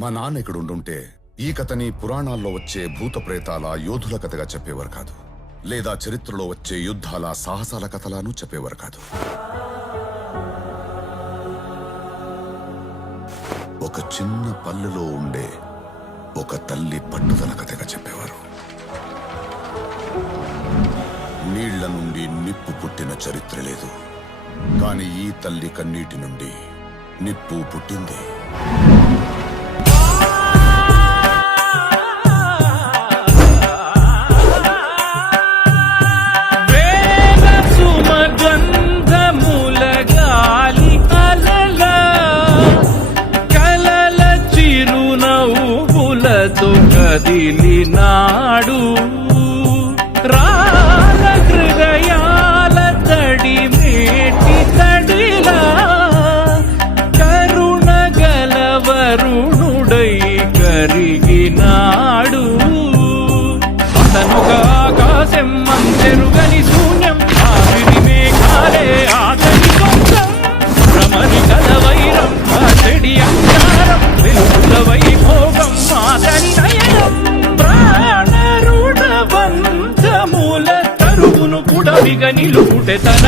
మా నాన్న ఇక్కడ ఉండుంటే ఈ కథని పురాణాల్లో వచ్చే భూత ప్రేతాల యోధుల కథగా చెప్పేవారు కాదు. లేదా చరిత్రలో వచ్చే యుద్ధాల సాహసాల కథలను చెప్పేవారు కాదు. ఒక చిన్న పల్లెలో ఉండే ఒక తల్లి పట్టుదల కథగా చెప్పేవారు. నీళ్ళ నుండి నిప్పు పుట్టిన చరిత్ర లేదు. కాని ఈ తల్లి కన్నీటి నుండి నిప్పు పుట్టింది. కదిలినాడు. తునుకుడ విగ నిలుపుటే తన